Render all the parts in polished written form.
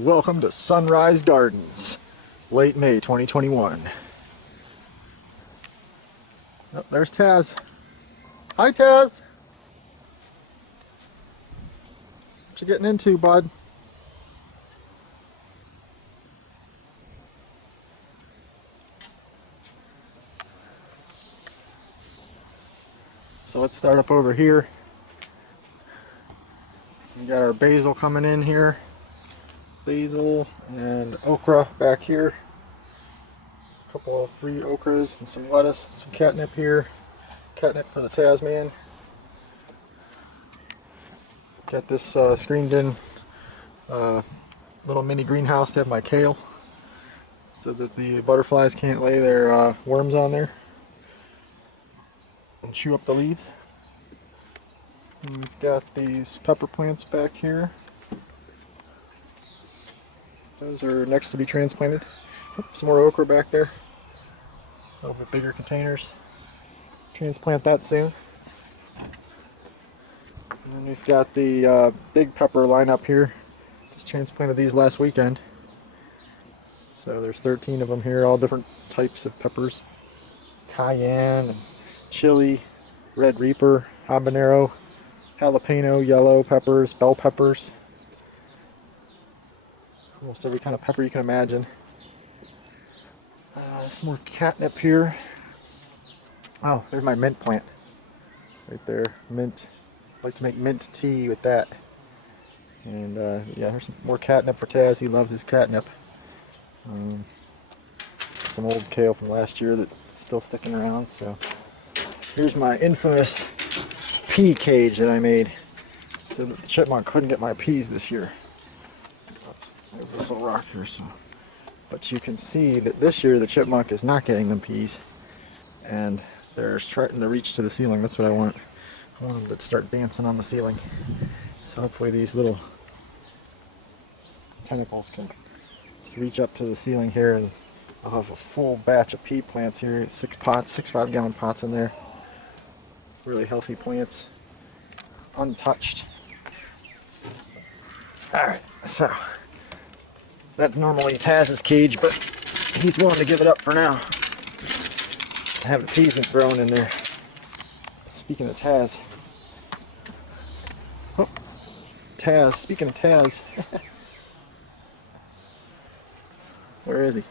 Welcome to Sunrise Gardens, late May 2021. Oh, there's Taz. Hi, Taz. What you getting into, bud? So let's start up over here. We got our basil coming in here. Basil and okra back here. A couple of 3 okras and some lettuce and some catnip here. Catnip for the Tasman. Got this screened in little mini greenhouse to have my kale so that the butterflies can't lay their worms on there and chew up the leaves. And we've got these pepper plants back here. Those are next to be transplanted. Some more okra back there. A little bit bigger containers. Transplant that soon. And then we've got the big pepper line up here. Just transplanted these last weekend. So there's 13 of them here, all different types of peppers. Cayenne, and chili, red reaper, habanero, jalapeno, yellow peppers, bell peppers. Almost every kind of pepper you can imagine. Some more catnip here. Oh, there's my mint plant. Right there, mint. I like to make mint tea with that. And yeah, here's some more catnip for Taz. He loves his catnip. Some old kale from last year that's still sticking around. So here's my infamous pea cage that I made so that the chipmunk couldn't get my peas this year. There's this little rock here, so. But you can see that this year the chipmunk is not getting them peas, and they're starting to reach to the ceiling. That's what I want. I want them to start dancing on the ceiling. So hopefully these little tentacles can just reach up to the ceiling here, and I'll have a full batch of pea plants here. 6 pots, 6 5-gallon pots in there. Really healthy plants, untouched. All right, so. That's normally Taz's cage, but he's willing to give it up for now. To have the peas grown in there. Speaking of Taz. Oh, Taz, speaking of Taz. Where is he?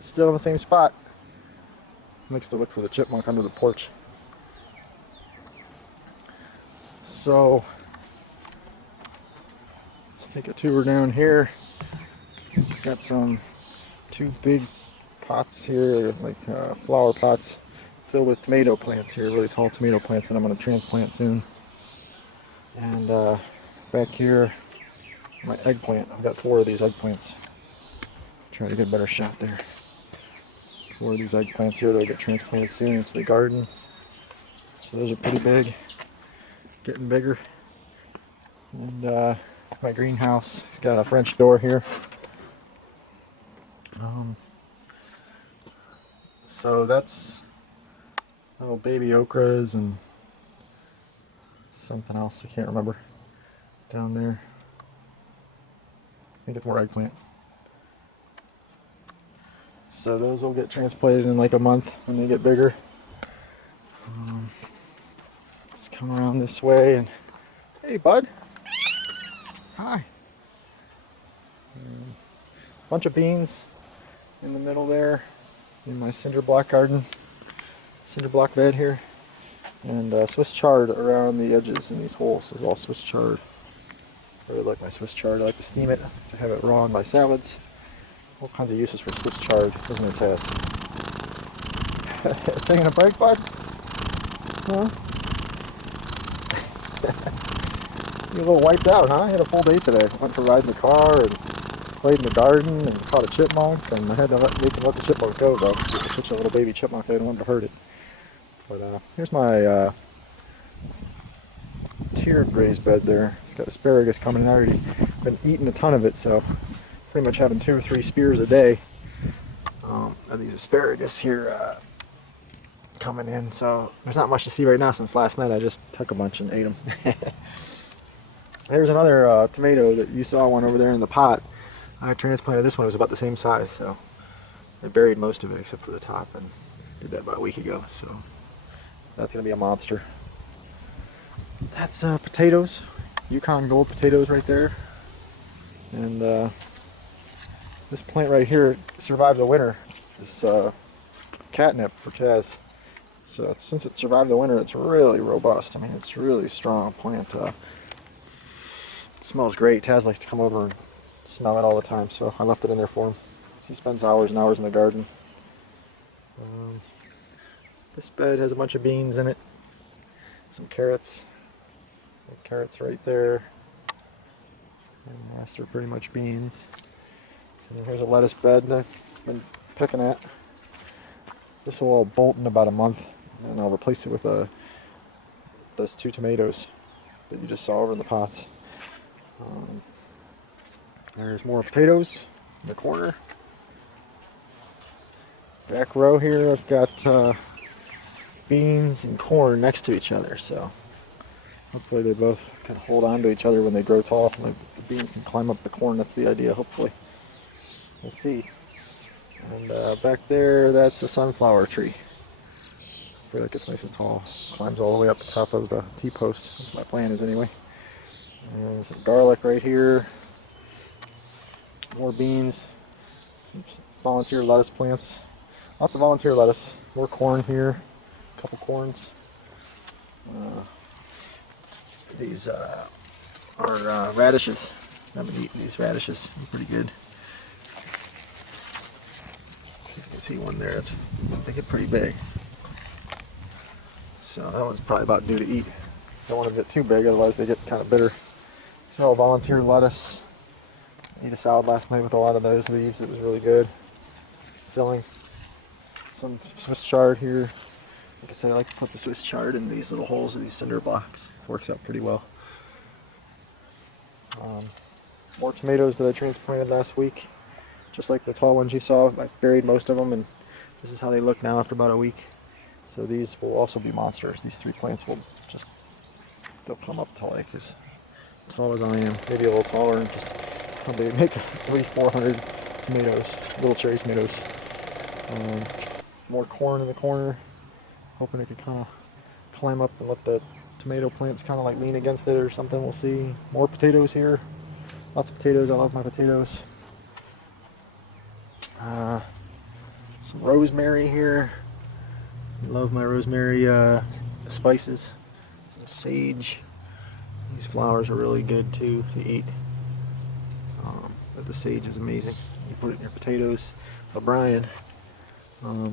Still in the same spot. Likes to look for the chipmunk under the porch. So, let's take a tour down here. Got some 2 big pots here, like flower pots filled with tomato plants here, really tall tomato plants that I'm going to transplant soon. And back here, my eggplant. I've got 4 of these eggplants. Try to get a better shot there. 4 of these eggplants here that'll get transplanted soon into the garden. So those are pretty big, getting bigger. And my greenhouse, it's got a French door here. So that's little baby okras and something else I can't remember down there. I think it's more eggplant. So those will get transplanted in like a month when they get bigger. Let's come around this way and hey, bud. Hi. Bunch of beans in the middle there in my cinder block garden, cinder block bed here, and Swiss chard around the edges in these holes. This is all Swiss chard. I really like my Swiss chard. I like to steam it, to have it raw in my salads. All kinds of uses for Swiss chard, isn't it, Taz? Taking a break, bud? Huh? You're a little wiped out, huh? I had a full day today. Went for a ride in the car and played in the garden and caught a chipmunk, and I had to make him let the chipmunk go though. It's such a little baby chipmunk, I didn't want to hurt it. But here's my tiered raised bed there. It's got asparagus coming in. I already been eating a ton of it, so pretty much having 2 or 3 spears a day of these asparagus here coming in. So there's not much to see right now since last night I just took a bunch and ate them. There's another tomato that you saw one over there in the pot. I transplanted this one, it was about the same size, so I buried most of it except for the top, and did that about a week ago, so that's gonna be a monster. That's potatoes, Yukon Gold potatoes right there. And this plant right here survived the winter. This catnip for Chaz. So since it survived the winter, it's really robust. I mean, it's really strong plant. Smells great. Chaz likes to come over and smell it all the time, so I left it in there for him. He spends hours and hours in the garden. This bed has a bunch of beans in it. Some carrots. Carrots right there. And the rest are pretty much beans. And here's a lettuce bed that I've been picking at. This will all bolt in about a month, and I'll replace it with those 2 tomatoes that you just saw over in the pots. There's more potatoes in the corner. Back row here, I've got beans and corn next to each other, so hopefully they both can hold on to each other when they grow tall. Like the beans can climb up the corn, that's the idea, hopefully. We'll see. And back there, that's a sunflower tree. I feel like it's nice and tall. Climbs all the way up the top of the T-post. That's my plan is anyway. And there's some garlic right here. More beans. Some volunteer lettuce plants. Lots of volunteer lettuce. More corn here. A couple corns. These are radishes. I've been eating these radishes. They're pretty good. You can see one there. They get pretty big. So that one's probably about due to eat. Don't want to get too big, otherwise they get kind of bitter. So volunteer lettuce. I ate a salad last night with a lot of those leaves. It was really good. Filling. Some Swiss chard here. Like I said, I like to put the Swiss chard in these little holes of these cinder blocks. This works out pretty well. More tomatoes that I transplanted last week. Just like the tall ones you saw, I buried most of them, and this is how they look now after about a week. So these will also be monsters. These 3 plants will just, they'll come up to like as tall as I am, maybe a little taller, and just probably make 300-400 tomatoes, little cherry tomatoes. More corn in the corner, hoping it can kind of climb up and let the tomato plants kind of like lean against it or something. We'll see. More potatoes here. Lots of potatoes. I love my potatoes. Some rosemary here. Love my rosemary spices. Some sage. These flowers are really good too to eat. But the sage is amazing. You put it in your potatoes. O'Brien.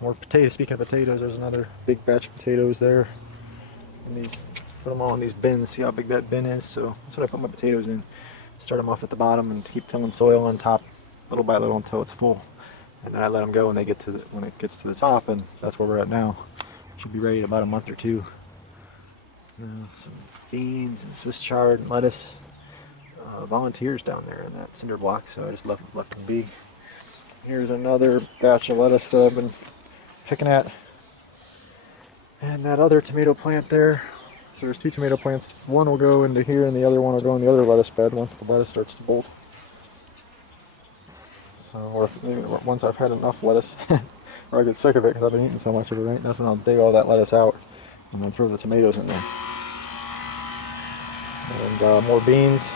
More potatoes. Speaking of potatoes, there's another big batch of potatoes there. And these, put them all in these bins. See how big that bin is? So that's what I put my potatoes in. Start them off at the bottom and keep filling soil on top, little by little until it's full. And then I let them go when they get to when it gets to the top, and that's where we're at now. Should be ready in about a month or 2. Some beans and Swiss chard and lettuce. Volunteers down there in that cinder block, so I just left them be. Here's another batch of lettuce that I've been picking at. And that other tomato plant there. So there's 2 tomato plants. One will go into here and the other one will go in the other lettuce bed once the lettuce starts to bolt. So, or if, once I've had enough lettuce, or I get sick of it because I've been eating so much of it, right? That's when I'll dig all that lettuce out and then throw the tomatoes in there. And more beans.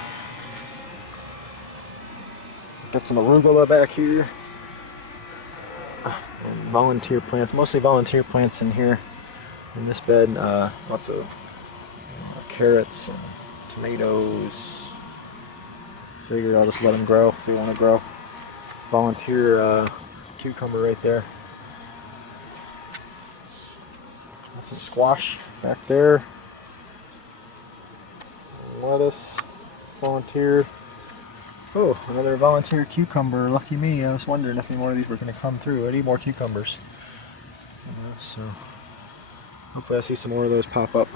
Got some arugula back here. And volunteer plants, mostly volunteer plants in here. In this bed, lots of carrots and tomatoes. Figured I'll just let them grow if they want to grow. Volunteer cucumber right there. Got some squash back there. Lettuce, volunteer. Oh, another volunteer cucumber. Lucky me. I was wondering if any more of these were going to come through. I need more cucumbers. So hopefully I see some more of those pop up.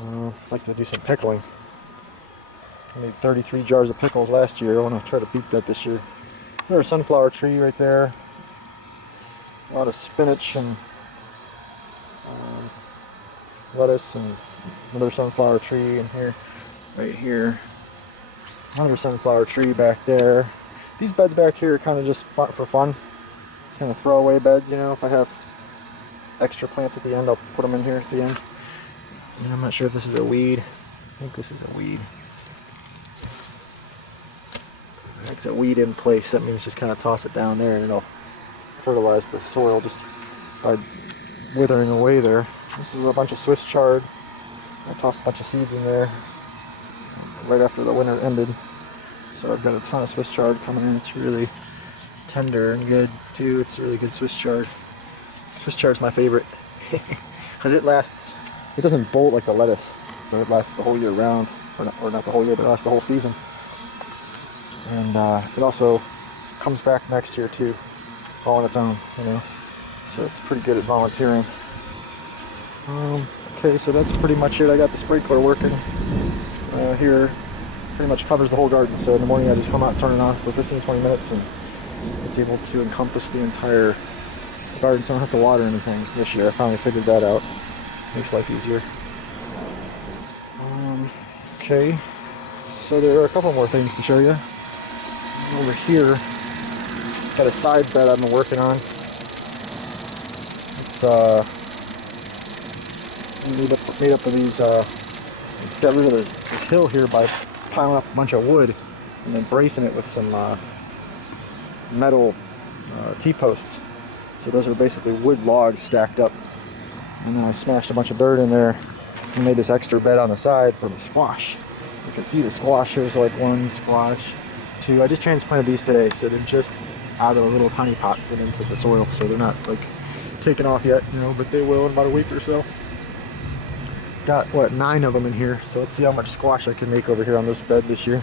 I'd like to do some pickling. I made 33 jars of pickles last year. I want to try to beat that this year. There's a sunflower tree right there. A lot of spinach and lettuce, and another sunflower tree in here, right here. Another sunflower tree back there. These beds back here are kind of just fun, for fun. Kind of throwaway beds, you know. If I have extra plants at the end, I'll put them in here at the end. And I'm not sure if this is a weed. I think this is a weed. If it's a weed in place, that means just kind of toss it down there and it'll fertilize the soil just by withering away there. This is a bunch of Swiss chard. I tossed a bunch of seeds in there right after the winter ended. So I've got a ton of Swiss chard coming in. It's really tender and good too. It's really good Swiss chard. Swiss chard's my favorite because it lasts. It doesn't bolt like the lettuce, so it lasts the whole year round, or not the whole year, but it lasts the whole season. And it also comes back next year too, all on its own, you know. So it's pretty good at volunteering. Okay, so that's pretty much it. I got the sprinkler working here. Pretty much covers the whole garden. So in the morning I just come out, turn it on for 15-20 minutes, and it's able to encompass the entire garden, so I don't have to water anything this year. I finally figured that out. Makes life easier. Okay, so there are a couple more things to show you. Over here, got a side bed I've been working on. It's made up of these. Got rid of this hill here by piling up a bunch of wood and then bracing it with some metal T-posts. So those are basically wood logs stacked up. And then I smashed a bunch of dirt in there and made this extra bed on the side for the squash. You can see the squash. There's like one squash, two. I just transplanted these today, so they're just out of the little tiny pots and into the soil. So they're not like taken off yet, you know, but they will in about a week or so. Got, what, 9 of them in here. So let's see how much squash I can make over here on this bed this year.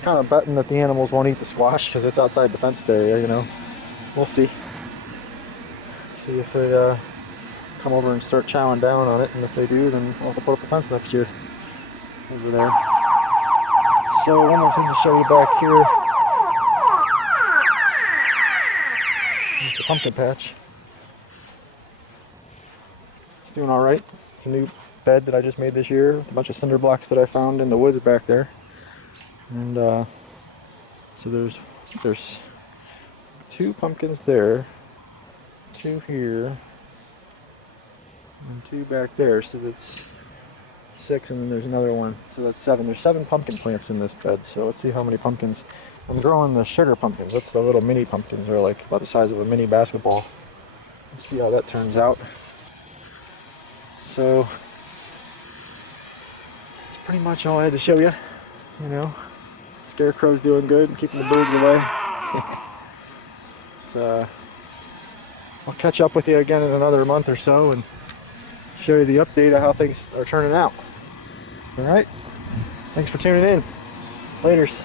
Kind of betting that the animals won't eat the squash because it's outside the fenced area, you know. We'll see. See if they come over and start chowing down on it, and if they do, then I'll have to put up a fence next year over there. So one more thing to show you back here. Here's the pumpkin patch. It's doing all right. It's a new bed that I just made this year with a bunch of cinder blocks that I found in the woods back there. And so there's 2 pumpkins there, 2 here, and 2 back there, so that's 6, and then there's another one, so that's 7. There's 7 pumpkin plants in this bed, so let's see how many pumpkins. I'm growing the sugar pumpkins. That's the little mini pumpkins. They're like about the size of a mini basketball. Let's see how that turns out. So that's pretty much all I had to show you. You know, scarecrow's doing good, keeping the birds away. I'll catch up with you again in another month or so and show you the update of how things are turning out. All right, thanks for tuning in. Laters.